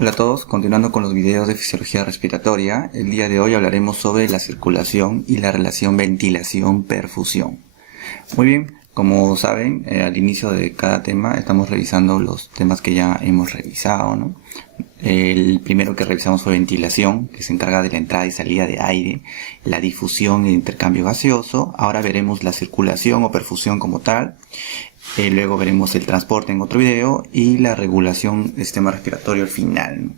Hola a todos, continuando con los videos de fisiología respiratoria, el día de hoy hablaremos sobre la circulación y la relación ventilación-perfusión. Muy bien, como saben, al inicio de cada tema estamos revisando los temas que ya hemos revisado, ¿no? El primero que revisamos fue ventilación, que se encarga de la entrada y salida de aire, la difusión y el intercambio gaseoso. Ahora veremos la circulación o perfusión como tal. Luego veremos el transporte en otro video y la regulación del sistema respiratorio al final, ¿no?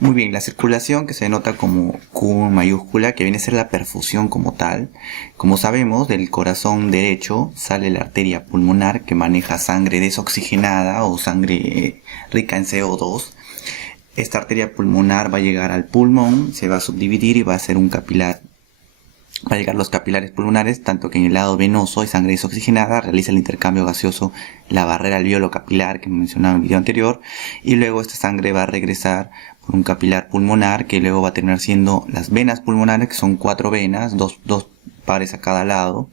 Muy bien, la circulación, que se denota como Q mayúscula, que viene a ser la perfusión como tal. Como sabemos, del corazón derecho sale la arteria pulmonar que maneja sangre desoxigenada o sangre rica en CO2. Esta arteria pulmonar va a llegar al pulmón, se va a subdividir y va a ser un capilar. Va a llegar los capilares pulmonares, tanto que en el lado venoso hay sangre desoxigenada, realiza el intercambio gaseoso, la barrera alveolo capilar que mencionaba en el video anterior, y luego esta sangre va a regresar por un capilar pulmonar que luego va a terminar siendo las venas pulmonares, que son 4 venas, dos pares a cada lado,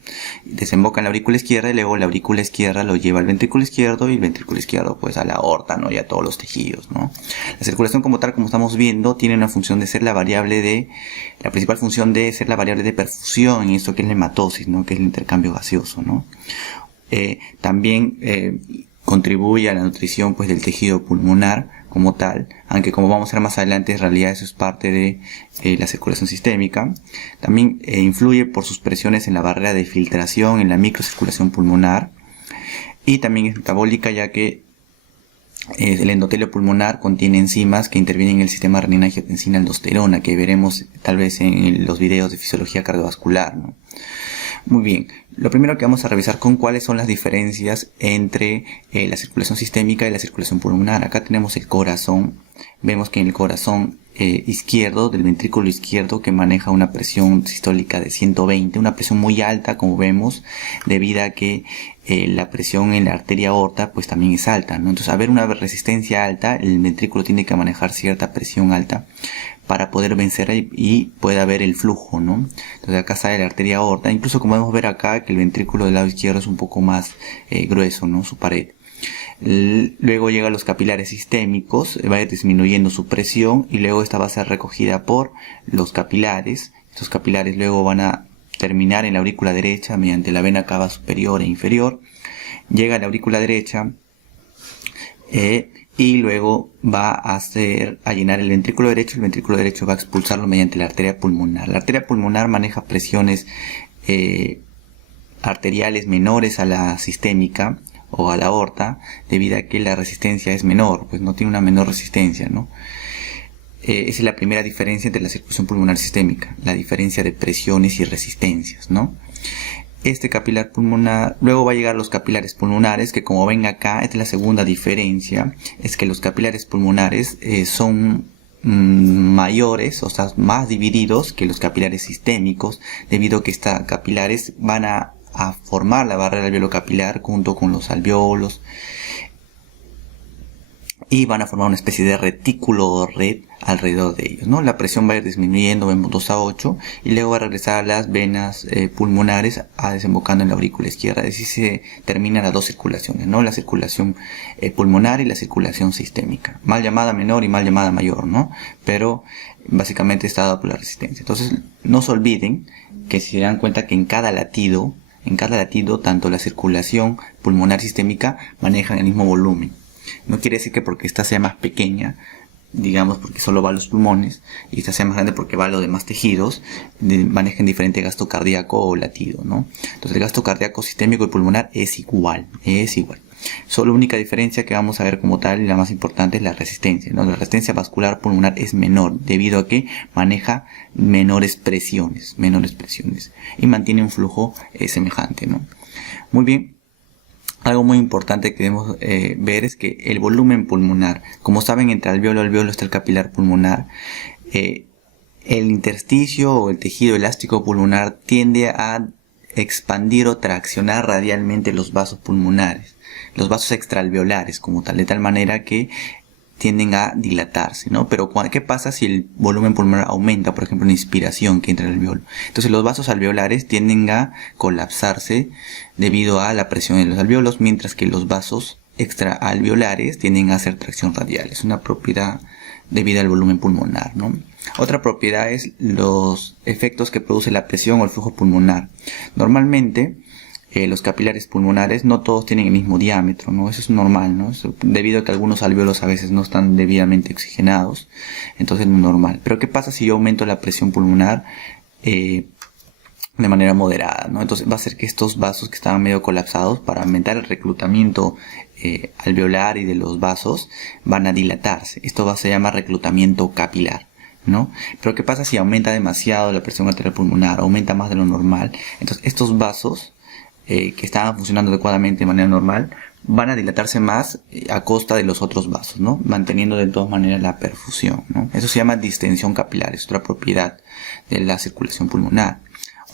desemboca en la aurícula izquierda y luego la aurícula izquierda lo lleva al ventrículo izquierdo y el ventrículo izquierdo pues a la aorta, ¿no? Y a todos los tejidos, ¿no? La circulación como tal, como estamos viendo, tiene una función de ser la principal función de ser la variable de perfusión en esto que es la hematosis, ¿no? Que es el intercambio gaseoso, ¿no? También contribuye a la nutrición pues del tejido pulmonar como tal, aunque como vamos a ver más adelante, en realidad eso es parte de la circulación sistémica. También influye por sus presiones en la barrera de filtración, en la microcirculación pulmonar, y también es metabólica, ya que el endotelio pulmonar contiene enzimas que intervienen en el sistema renina-angiotensina-aldosterona, que veremos tal vez en los videos de fisiología cardiovascular, ¿no? Muy bien, lo primero que vamos a revisar con cuáles son las diferencias entre la circulación sistémica y la circulación pulmonar. Acá tenemos el corazón. Vemos que en el corazón izquierdo, del ventrículo izquierdo, que maneja una presión sistólica de 120, una presión muy alta, como vemos, debido a que la presión en la arteria aorta pues también es alta, ¿no? Entonces, al haber una resistencia alta, el ventrículo tiene que manejar cierta presión alta para poder vencer y puede haber el flujo, ¿no? Entonces acá sale la arteria aorta, incluso como podemos ver acá que el ventrículo del lado izquierdo es un poco más grueso, ¿no? Su pared. Luego llegan los capilares sistémicos, va a ir disminuyendo su presión y luego esta va a ser recogida por los capilares. Estos capilares luego van a terminar en la aurícula derecha mediante la vena cava superior e inferior. Llega a la aurícula derecha y luego va a llenar el ventrículo derecho va a expulsarlo mediante la arteria pulmonar. La arteria pulmonar maneja presiones arteriales menores a la sistémica o a la aorta, debido a que la resistencia es menor, pues no tiene una menor resistencia, ¿no? Esa es la primera diferencia entre la circulación pulmonar sistémica, la diferencia de presiones y resistencias, ¿no? Este capilar pulmonar, luego va a llegar los capilares pulmonares, que como ven acá, esta es la segunda diferencia, es que los capilares pulmonares son mayores, o sea, más divididos que los capilares sistémicos, debido a que estos capilares van a formar la barrera alveolo capilar junto con los alveolos y van a formar una especie de retículo o red alrededor de ellos, ¿no? La presión va a ir disminuyendo, vemos 2 a 8, y luego va a regresar a las venas pulmonares desembocando en la aurícula izquierda. Así se terminan las dos circulaciones, ¿no? La circulación pulmonar y la circulación sistémica, mal llamada menor y mal llamada mayor, ¿no? Pero básicamente está dado por la resistencia. Entonces no se olviden que si se dan cuenta que en cada latido, tanto la circulación pulmonar sistémica manejan el mismo volumen. No quiere decir que porque esta sea más pequeña, digamos porque solo va a los pulmones, y esta sea más grande porque va a los demás tejidos, manejen diferente gasto cardíaco o latido, ¿no? Entonces el gasto cardíaco sistémico y pulmonar es igual. Solo la única diferencia que vamos a ver como tal, y la más importante, es la resistencia, ¿no? La resistencia vascular pulmonar es menor, debido a que maneja menores presiones, y mantiene un flujo semejante, ¿no? Muy bien. Algo muy importante que debemos ver es que el volumen pulmonar, como saben, entre alveolo y alveolo está el capilar pulmonar. El intersticio o el tejido elástico pulmonar tiende a expandir o traccionar radialmente los vasos pulmonares, los vasos extraalveolares como tal, de tal manera que tienden a dilatarse, ¿no? Pero ¿qué pasa si el volumen pulmonar aumenta, por ejemplo, en inspiración que entra en el alveolo? Entonces los vasos alveolares tienden a colapsarse debido a la presión en los alveolos, mientras que los vasos extraalveolares tienden a hacer tracción radial. Es una propiedad debido al volumen pulmonar, ¿no? Otra propiedad es los efectos que produce la presión o el flujo pulmonar. Normalmente, los capilares pulmonares no todos tienen el mismo diámetro, ¿no? Eso es normal, ¿no? Debido a que algunos alvéolos a veces no están debidamente oxigenados, entonces es normal. Pero ¿qué pasa si yo aumento la presión pulmonar de manera moderada, ¿no? Entonces va a hacer que estos vasos que estaban medio colapsados, para aumentar el reclutamiento alveolar y de los vasos, van a dilatarse. Esto se llama reclutamiento capilar, ¿no? Pero ¿qué pasa si aumenta demasiado la presión arterial pulmonar, aumenta más de lo normal? Entonces estos vasos que estaban funcionando adecuadamente de manera normal van a dilatarse más a costa de los otros vasos, ¿no? Manteniendo de todas maneras la perfusión, ¿no? Eso se llama distensión capilar, es otra propiedad de la circulación pulmonar.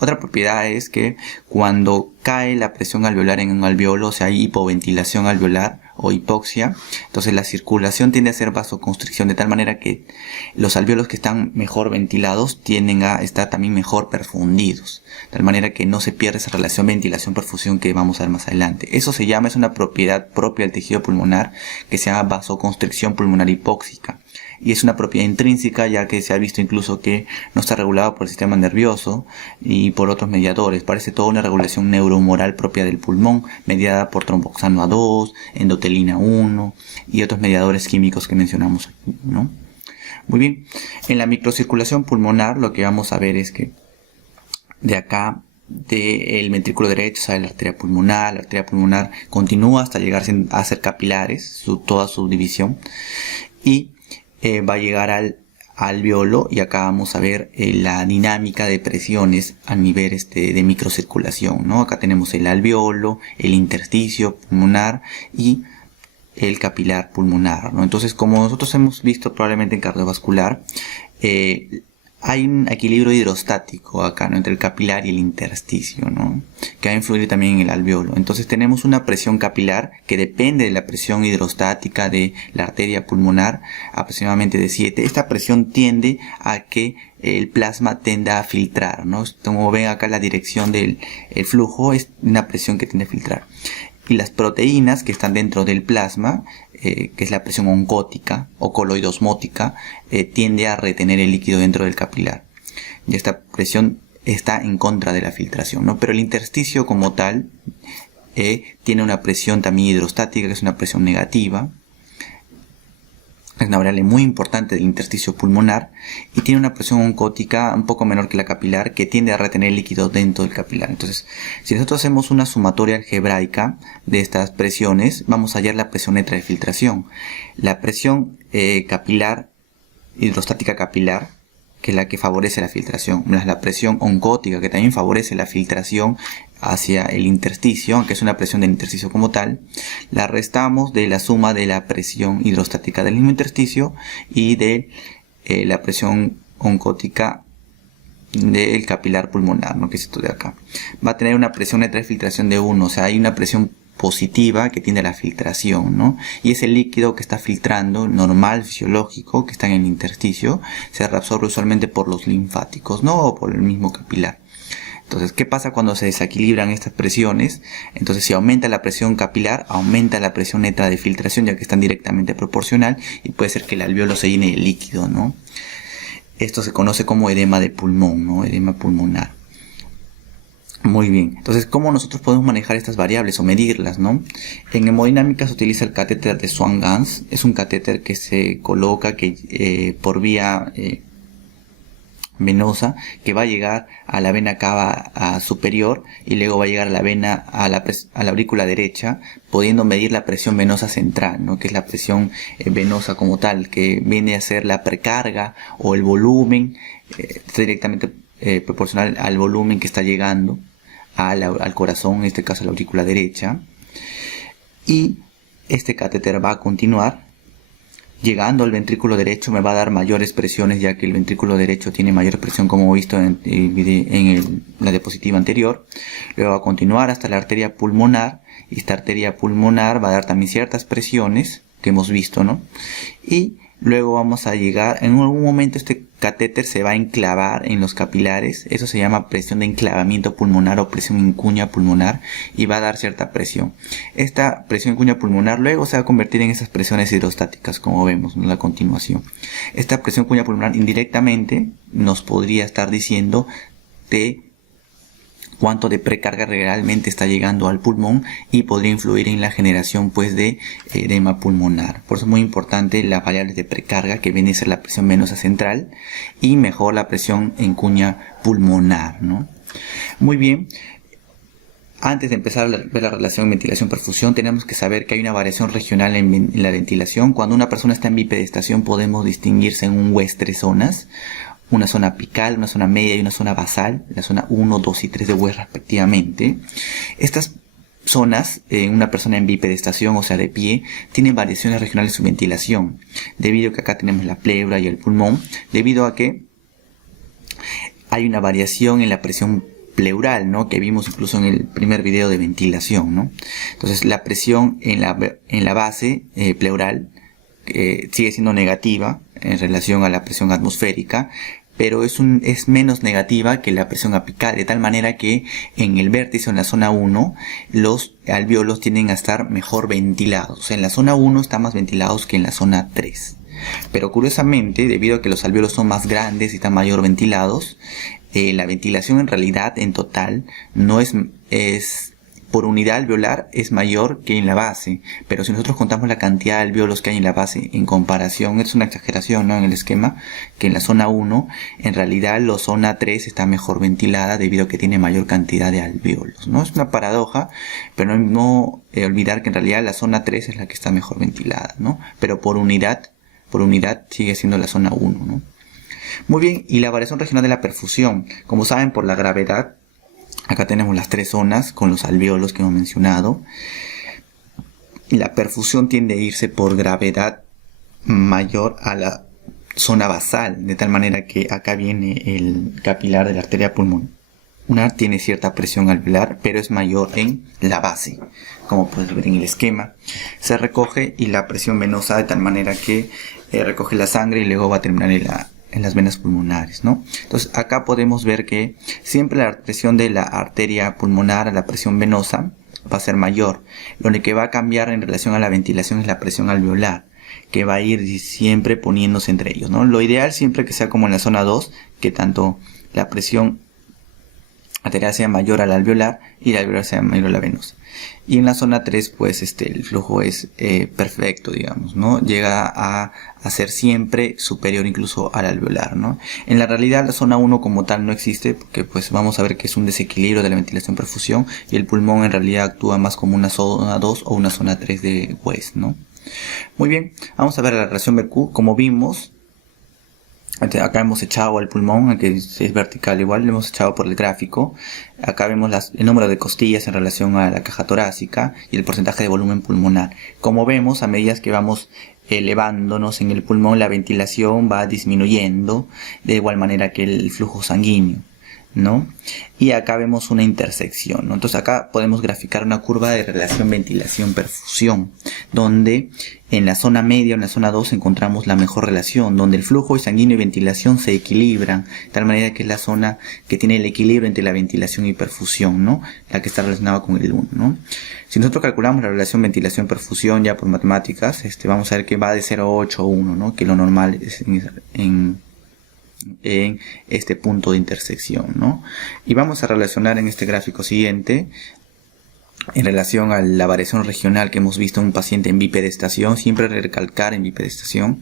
Otra propiedad es que cuando cae la presión alveolar en un alveolo, o sea, hay hipoventilación alveolar o hipoxia, entonces la circulación tiende a hacer vasoconstricción, de tal manera que los alveolos que están mejor ventilados tienden a estar también mejor perfundidos, de tal manera que no se pierde esa relación ventilación-perfusión que vamos a ver más adelante. Eso se llama, es una propiedad propia del tejido pulmonar que se llama vasoconstricción pulmonar hipóxica. Y es una propiedad intrínseca, ya que se ha visto incluso que no está regulado por el sistema nervioso y por otros mediadores. Parece toda una regulación neurohumoral propia del pulmón, mediada por tromboxano A2, endotelina 1 y otros mediadores químicos que mencionamos aquí, ¿no? Muy bien, en la microcirculación pulmonar lo que vamos a ver es que de acá, del ventrículo derecho, sale la arteria pulmonar continúa hasta llegar a ser capilares, toda su división, y va a llegar al alveolo, y acá vamos a ver la dinámica de presiones a nivel de microcirculación, ¿no? Acá tenemos el alveolo, el intersticio pulmonar y el capilar pulmonar, ¿no? Entonces, como nosotros hemos visto probablemente en cardiovascular, hay un equilibrio hidrostático acá, ¿no? Entre el capilar y el intersticio, ¿no? Que va a influir también en el alveolo. Entonces tenemos una presión capilar que depende de la presión hidrostática de la arteria pulmonar, aproximadamente de 7. Esta presión tiende a que el plasma tienda a filtrar, ¿no? Como ven acá, la dirección del flujo es una presión que tiende a filtrar. Y las proteínas que están dentro del plasma, que es la presión oncótica o coloidosmótica, tiende a retener el líquido dentro del capilar. Y esta presión está en contra de la filtración, ¿no? Pero el intersticio como tal tiene una presión también hidrostática, que es una presión negativa. Es una variable muy importante del intersticio pulmonar, y tiene una presión oncótica un poco menor que la capilar, que tiende a retener líquido dentro del capilar. Entonces, si nosotros hacemos una sumatoria algebraica de estas presiones, vamos a hallar la presión neta de filtración. La presión capilar, hidrostática capilar, que es la que favorece la filtración, más la presión oncótica, que también favorece la filtración hacia el intersticio, aunque es una presión del intersticio como tal, la restamos de la suma de la presión hidrostática del mismo intersticio y de la presión oncótica del capilar pulmonar, ¿no? Que es esto de acá. Va a tener una presión neta de filtración de 1, o sea, hay una presión positiva que tiende a la filtración, ¿no? Y ese líquido que está filtrando, normal, fisiológico, que está en el intersticio, se reabsorbe usualmente por los linfáticos, ¿no? O por el mismo capilar. Entonces, ¿qué pasa cuando se desequilibran estas presiones? Entonces, si aumenta la presión capilar, aumenta la presión neta de filtración, ya que están directamente proporcional, y puede ser que el alveolo se llene de líquido, ¿no? Esto se conoce como edema de pulmón, ¿no? Edema pulmonar. Muy bien, entonces, ¿cómo nosotros podemos manejar estas variables o medirlas, no? En hemodinámica se utiliza el catéter de Swan-Ganz. Es un catéter que se coloca por vía venosa, que va a llegar a la vena cava superior, y luego va a llegar a la vena a la aurícula derecha, pudiendo medir la presión venosa central, ¿no? Que es la presión venosa como tal, que viene a ser la precarga o el volumen, está directamente proporcional al volumen que está llegando al corazón, en este caso a la aurícula derecha. Y este catéter va a continuar llegando al ventrículo derecho, me va a dar mayores presiones, ya que el ventrículo derecho tiene mayor presión, como hemos visto en la diapositiva anterior. Luego va a continuar hasta la arteria pulmonar, y esta arteria pulmonar va a dar también ciertas presiones que hemos visto, ¿no? Y Luego vamos a llegar, en algún momento este catéter se va a enclavar en los capilares. Eso se llama presión de enclavamiento pulmonar o presión en cuña pulmonar, y va a dar cierta presión. Esta presión en cuña pulmonar luego se va a convertir en esas presiones hidrostáticas, como vemos en la continuación. Esta presión cuña pulmonar indirectamente nos podría estar diciendo de cuánto de precarga realmente está llegando al pulmón, y podría influir en la generación pues de edema pulmonar. Por eso es muy importante las variables de precarga, que viene a ser la presión venosa central y mejor la presión en cuña pulmonar, ¿no? Muy bien. Antes de empezar a ver la relación ventilación-perfusión, tenemos que saber que hay una variación regional en la ventilación. Cuando una persona está en bipedestación, podemos distinguir según WES 3 zonas. Una zona apical, una zona media y una zona basal, la zona 1, 2 y 3 de WES respectivamente. Estas zonas, en una persona en bipedestación, o sea de pie, tienen variaciones regionales en su ventilación, debido a que acá tenemos la pleura y el pulmón, debido a que hay una variación en la presión pleural, ¿no? Que vimos incluso en el primer video de ventilación, ¿no? Entonces la presión en la base pleural sigue siendo negativa en relación a la presión atmosférica, pero es menos negativa que la presión apical, de tal manera que en el vértice, en la zona 1, los alvéolos tienden a estar mejor ventilados. O sea, en la zona 1 están más ventilados que en la zona 3. Pero curiosamente, debido a que los alvéolos son más grandes y están mayor ventilados, la ventilación en realidad en total no es por unidad alveolar es mayor que en la base, pero si nosotros contamos la cantidad de alvéolos que hay en la base en comparación, es una exageración, ¿no?, en el esquema, que en la zona 1, en realidad la zona 3 está mejor ventilada debido a que tiene mayor cantidad de alvéolos, ¿no? Es una paradoja, pero no olvidar que en realidad la zona 3 es la que está mejor ventilada, ¿no? Pero por unidad sigue siendo la zona 1, ¿no? Muy bien, y la variación regional de la perfusión, como saben, por la gravedad, acá tenemos las 3 zonas con los alvéolos que hemos mencionado. La perfusión tiende a irse por gravedad mayor a la zona basal, de tal manera que acá viene el capilar de la arteria pulmonar, tiene cierta presión alveolar, pero es mayor en la base, como puedes ver en el esquema. Se recoge y la presión venosa de tal manera que recoge la sangre y luego va a terminar en las venas pulmonares, ¿no? Entonces acá podemos ver que siempre la presión de la arteria pulmonar a la presión venosa va a ser mayor. Lo que va a cambiar en relación a la ventilación es la presión alveolar, que va a ir siempre poniéndose entre ellos, ¿no? Lo ideal siempre que sea como en la zona 2, que tanto la presión arterial sea mayor a la alveolar y la alveolar sea mayor a la venosa. Y en la zona 3 pues el flujo es perfecto, digamos, ¿no? Llega a ser siempre superior incluso al alveolar, ¿no? En la realidad la zona 1 como tal no existe, porque pues vamos a ver que es un desequilibrio de la ventilación-perfusión, y el pulmón en realidad actúa más como una zona 2 o una zona 3 de WES, ¿no? Muy bien, vamos a ver la relación BQ. Como vimos, acá hemos echado al pulmón, que es vertical igual, lo hemos echado por el gráfico. Acá vemos el número de costillas en relación a la caja torácica y el porcentaje de volumen pulmonar. Como vemos, a medida que vamos elevándonos en el pulmón, la ventilación va disminuyendo de igual manera que el flujo sanguíneo, ¿no? Y acá vemos una intersección, ¿no? Entonces acá podemos graficar una curva de relación ventilación-perfusión, donde en la zona media o en la zona 2 encontramos la mejor relación, donde el flujo sanguíneo y ventilación se equilibran, de tal manera que es la zona que tiene el equilibrio entre la ventilación y perfusión, ¿no? La que está relacionada con el 1, ¿no? Si nosotros calculamos la relación ventilación-perfusión ya por matemáticas, vamos a ver que va de 0 a 8 a 1, ¿no? Que lo normal es en este punto de intersección, ¿no? Y vamos a relacionar en este gráfico siguiente, en relación a la variación regional que hemos visto en un paciente en bipedestación, siempre recalcar en bipedestación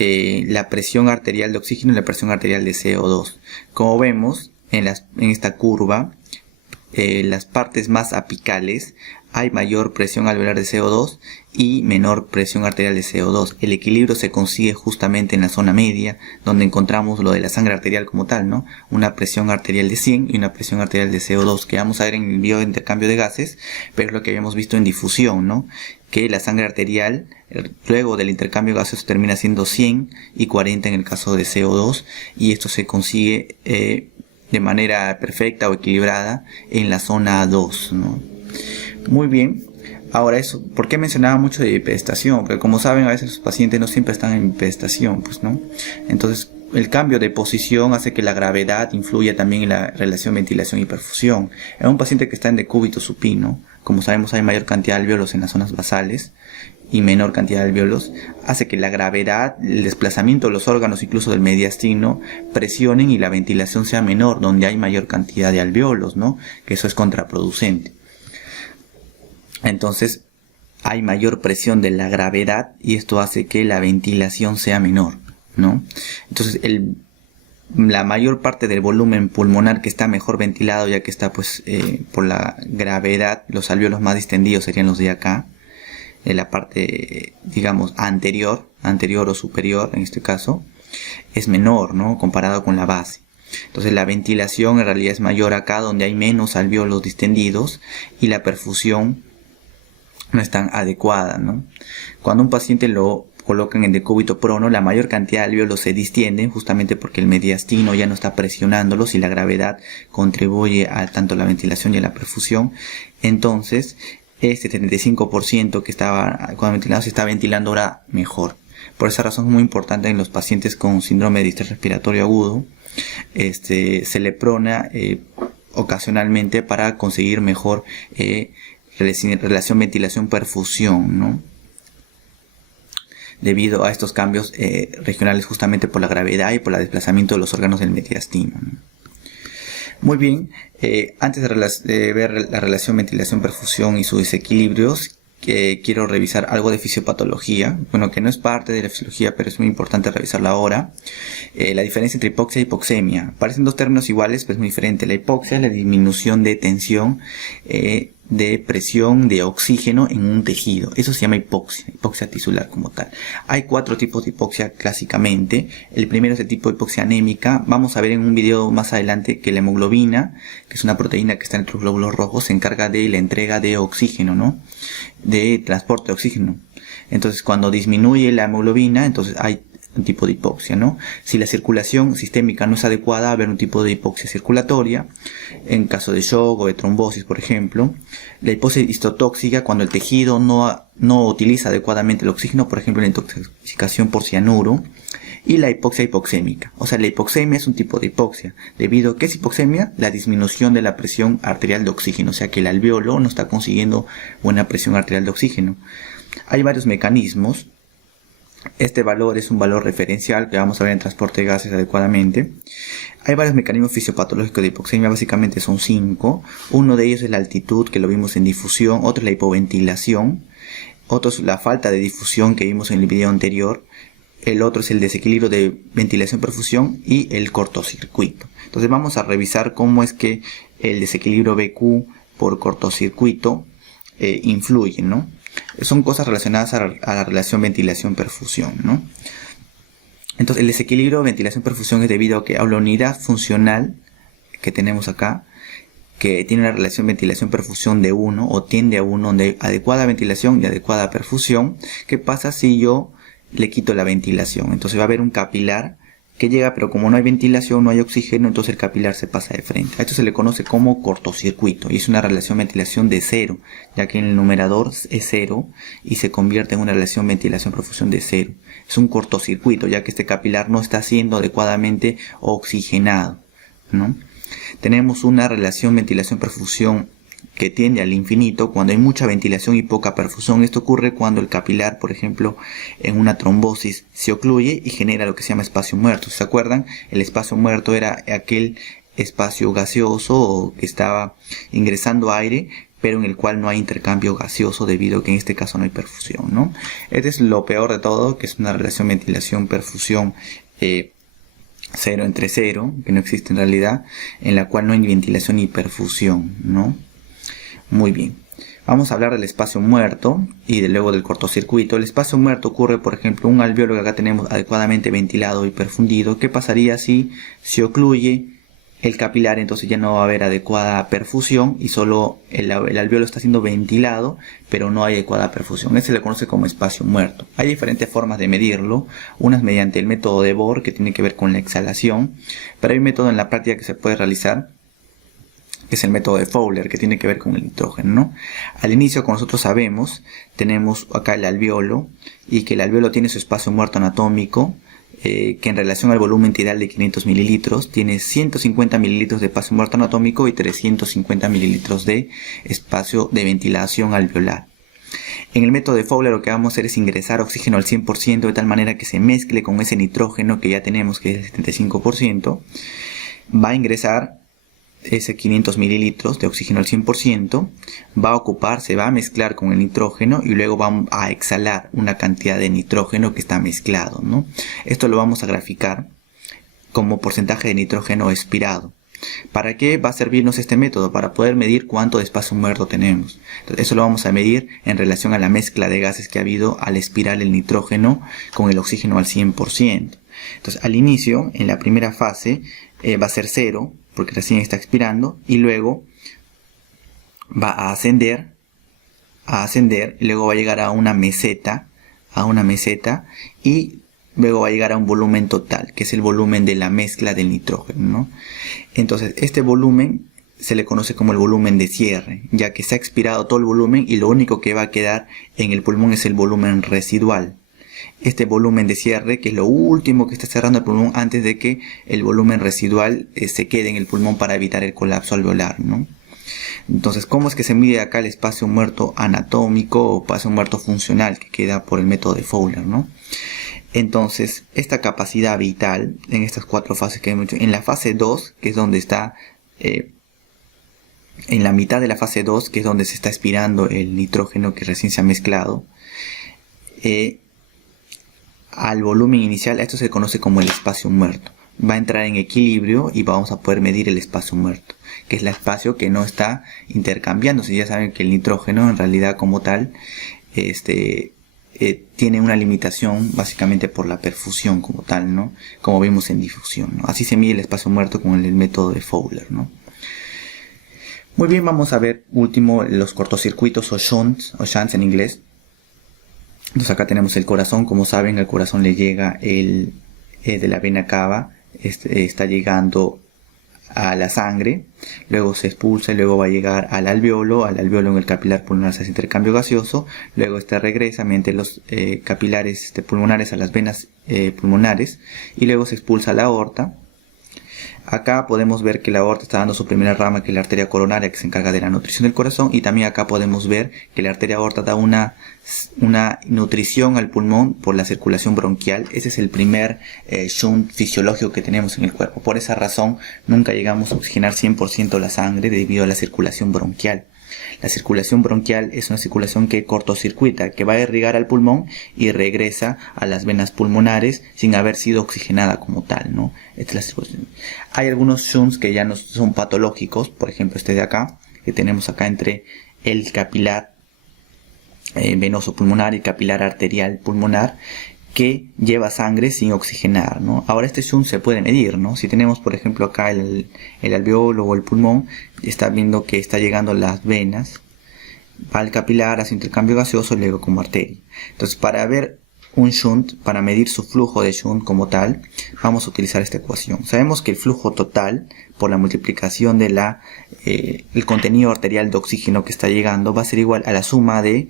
la presión arterial de oxígeno y la presión arterial de CO2. Como vemos en esta curva, las partes más apicales hay mayor presión alveolar de CO2 y menor presión arterial de CO2. El equilibrio se consigue justamente en la zona media, donde encontramos lo de la sangre arterial como tal, ¿no? Una presión arterial de 100 y una presión arterial de CO2, que vamos a ver en el video de intercambio de gases, pero es lo que habíamos visto en difusión, ¿no? Que la sangre arterial, luego del intercambio de gases, termina siendo 100 y 40 en el caso de CO2, y esto se consigue de manera perfecta o equilibrada en la zona 2, ¿no? Muy bien, Ahora eso, ¿por qué mencionaba mucho de bipedestación? Porque como saben, a veces los pacientes no siempre están en bipedestación, pues, ¿no? Entonces, el cambio de posición hace que la gravedad influya también en la relación ventilación y perfusión. En un paciente que está en decúbito supino, como sabemos hay mayor cantidad de alvéolos en las zonas basales y menor cantidad de alvéolos, hace que la gravedad, el desplazamiento de los órganos, incluso del mediastino, presionen y la ventilación sea menor, donde hay mayor cantidad de alvéolos, ¿no? Que eso es contraproducente. Entonces hay mayor presión de la gravedad y esto hace que la ventilación sea menor, ¿no? Entonces la mayor parte del volumen pulmonar que está mejor ventilado, ya que está pues por la gravedad, los alvéolos más distendidos serían los de acá, en la parte digamos anterior o superior en este caso, es menor, ¿no? Comparado con la base. Entonces la ventilación en realidad es mayor acá donde hay menos alvéolos distendidos y la perfusión no es tan adecuada, ¿no? Cuando un paciente lo colocan en decúbito prono, la mayor cantidad de alvéolos se distienden justamente porque el mediastino ya no está presionándolos y la gravedad contribuye a tanto la ventilación y a la perfusión. Entonces, este 75% que estaba cuando ventilado se está ventilando ahora mejor. Por esa razón es muy importante en los pacientes con síndrome de distrés respiratorio agudo, se le prona ocasionalmente para conseguir mejor relación ventilación-perfusión, ¿no? Debido a estos cambios regionales justamente por la gravedad y por el desplazamiento de los órganos del mediastino, ¿no? Muy bien, antes de ver la relación ventilación-perfusión y sus desequilibrios, quiero revisar algo de fisiopatología, bueno, que no es parte de la fisiología, pero es muy importante revisarla ahora. La diferencia entre hipoxia y hipoxemia. Parecen dos términos iguales, pero es muy diferente. La hipoxia es la disminución de tensión, de presión de oxígeno en un tejido. Eso se llama hipoxia tisular como tal. Hay 4 tipos de hipoxia clásicamente. El primero es el tipo de hipoxia anémica. Vamos a ver en un video más adelante que la hemoglobina, que es una proteína que está entre los glóbulos rojos, se encarga de la entrega de oxígeno, ¿no? De transporte de oxígeno. Entonces cuando disminuye la hemoglobina, entonces hay un tipo de hipoxia, ¿no? Si la circulación sistémica no es adecuada, va a haber un tipo de hipoxia circulatoria, en caso de shock o de trombosis, por ejemplo. La hipoxia histotóxica, cuando el tejido no utiliza adecuadamente el oxígeno, por ejemplo, la intoxicación por cianuro. Y la hipoxia hipoxémica. O sea, la hipoxemia es un tipo de hipoxia. Debido a que es hipoxemia, la disminución de la presión arterial de oxígeno. O sea, que el alvéolo no está consiguiendo buena presión arterial de oxígeno. Hay varios mecanismos. Este valor es un valor referencial que vamos a ver en transporte de gases adecuadamente. Hay varios mecanismos fisiopatológicos de hipoxemia, básicamente son 5. Uno de ellos es la altitud, que lo vimos en difusión. Otro es la hipoventilación. Otro es la falta de difusión que vimos en el video anterior. El otro es el desequilibrio de ventilación-perfusión y el cortocircuito. Entonces vamos a revisar cómo es que el desequilibrio BQ por cortocircuito influye, ¿no? Son cosas relacionadas a la relación ventilación-perfusión, ¿no? Entonces el desequilibrio ventilación-perfusión es debido a que a la unidad funcional que tenemos acá, que tiene una relación ventilación-perfusión de 1 o tiende a 1, donde hay adecuada ventilación y adecuada perfusión. ¿Qué pasa si yo le quito la ventilación? Entonces va a haber un capilar que llega, pero como no hay ventilación, no hay oxígeno, entonces el capilar se pasa de frente. A esto se le conoce como cortocircuito y es una relación ventilación de 0, ya que en el numerador es 0 y se convierte en una relación ventilación-perfusión de 0. Es un cortocircuito, ya que este capilar no está siendo adecuadamente oxigenado, ¿no? Tenemos una relación ventilación-perfusión que tiende al infinito cuando hay mucha ventilación y poca perfusión. Esto ocurre cuando el capilar, por ejemplo, en una trombosis se ocluye y genera lo que se llama espacio muerto. ¿Se acuerdan? El espacio muerto era aquel espacio gaseoso que estaba ingresando aire, pero en el cual no hay intercambio gaseoso debido a que en este caso no hay perfusión, ¿no? Este es lo peor de todo, que es una relación ventilación-perfusión 0 entre 0, que no existe en realidad, en la cual no hay ni ventilación ni perfusión, ¿no? Muy bien, vamos a hablar del espacio muerto y luego del cortocircuito. El espacio muerto ocurre, por ejemplo, un alvéolo que acá tenemos adecuadamente ventilado y perfundido. ¿Qué pasaría si se ocluye el capilar? Entonces ya no va a haber adecuada perfusión y solo el alvéolo está siendo ventilado, pero no hay adecuada perfusión. Este se le conoce como espacio muerto. Hay diferentes formas de medirlo, unas mediante el método de Bohr, que tiene que ver con la exhalación, pero hay un método en la práctica que se puede realizar que es el método de Fowler, que tiene que ver con el nitrógeno, ¿no? Al inicio, como nosotros sabemos, tenemos acá el alveolo, y que el alveolo tiene su espacio muerto anatómico, que en relación al volumen tidal de 500 mililitros tiene 150 mililitros de espacio muerto anatómico y 350 mililitros de espacio de ventilación alveolar. En el método de Fowler lo que vamos a hacer es ingresar oxígeno al 100% de tal manera que se mezcle con ese nitrógeno que ya tenemos, que es el 75%. Va a ingresar ese 500 mililitros de oxígeno al 100%, va a ocupar, se va a mezclar con el nitrógeno y luego vamos a exhalar una cantidad de nitrógeno que está mezclado, ¿no? Esto lo vamos a graficar como porcentaje de nitrógeno expirado. ¿Para qué va a servirnos este método? Para poder medir cuánto de espacio muerto tenemos. Entonces, eso lo vamos a medir en relación a la mezcla de gases que ha habido al expirar el nitrógeno con el oxígeno al 100%. Entonces, al inicio, en la primera fase, va a ser 0, porque recién está expirando, y luego va a ascender, y luego va a llegar a una meseta, y luego va a llegar a un volumen total, que es el volumen de la mezcla del nitrógeno, ¿no? Entonces, este volumen se le conoce como el volumen de cierre, ya que se ha expirado todo el volumen y lo único que va a quedar en el pulmón es el volumen residual. Este volumen de cierre, que es lo último que está cerrando el pulmón antes de que el volumen residual se quede en el pulmón para evitar el colapso alveolar, ¿no? Entonces, ¿cómo es que se mide acá el espacio muerto anatómico o espacio muerto funcional que queda por el método de Fowler, ¿no? Entonces, esta capacidad vital en estas 4 fases que hemos hecho, en la fase 2, que es donde está, en la mitad de la fase 2, que es donde se está expirando el nitrógeno que recién se ha mezclado, al volumen inicial, esto se conoce como el espacio muerto. Va a entrar en equilibrio y vamos a poder medir el espacio muerto, que es el espacio que no está intercambiándose. Ya saben que el nitrógeno en realidad como tal tiene una limitación básicamente por la perfusión como tal, ¿no? Como vimos en difusión, ¿no? Así se mide el espacio muerto con el método de Fowler, ¿no? Muy bien, vamos a ver último los cortocircuitos o shunts en inglés. Entonces acá tenemos el corazón. Como saben, al corazón le llega el de la vena cava, está llegando a la sangre, luego se expulsa y luego va a llegar al alveolo en el capilar pulmonar se hace intercambio gaseoso, luego regresa mediante los capilares pulmonares a las venas pulmonares y luego se expulsa a la aorta. Acá podemos ver que la aorta está dando su primera rama, que es la arteria coronaria, que se encarga de la nutrición del corazón, y también acá podemos ver que la arteria aorta da una nutrición al pulmón por la circulación bronquial. Ese es el primer shunt fisiológico que tenemos en el cuerpo. Por esa razón nunca llegamos a oxigenar 100% la sangre debido a la circulación bronquial. La circulación bronquial es una circulación que cortocircuita, que va a irrigar al pulmón y regresa a las venas pulmonares sin haber sido oxigenada como tal, ¿no? Esta es la circulación. Hay algunos shunts que ya no son patológicos, por ejemplo este de acá, que tenemos acá entre el capilar venoso pulmonar y capilar arterial pulmonar, que lleva sangre sin oxigenar, ¿no? Ahora este shunt se puede medir, ¿no? Si tenemos por ejemplo acá el alveolo o el pulmón, está viendo que está llegando las venas, va al capilar, hace intercambio gaseoso y luego como arteria. Entonces, para ver un shunt, para medir su flujo de shunt como tal, vamos a utilizar esta ecuación. Sabemos que el flujo total por la multiplicación de el contenido arterial de oxígeno que está llegando va a ser igual a la suma de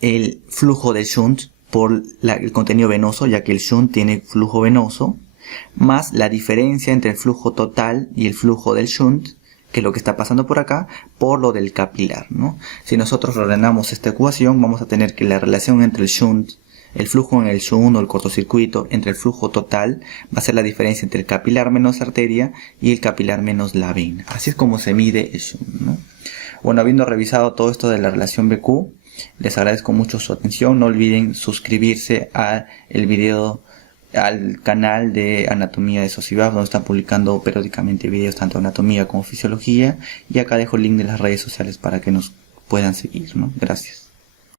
el flujo de shunt por el contenido venoso, ya que el shunt tiene flujo venoso, más la diferencia entre el flujo total y el flujo del shunt, que es lo que está pasando por acá, por lo del capilar, ¿no? Si nosotros ordenamos esta ecuación, vamos a tener que la relación entre el shunt, el flujo en el shunt o el cortocircuito, entre el flujo total, va a ser la diferencia entre el capilar menos arteria y el capilar menos la vena. Así es como se mide el shunt, ¿no? Bueno, habiendo revisado todo esto de la relación BQ, les agradezco mucho su atención. No olviden suscribirse al canal de Anatomía de Socibab, donde están publicando periódicamente videos tanto de anatomía como fisiología. Y acá dejo el link de las redes sociales para que nos puedan seguir, ¿no? Gracias.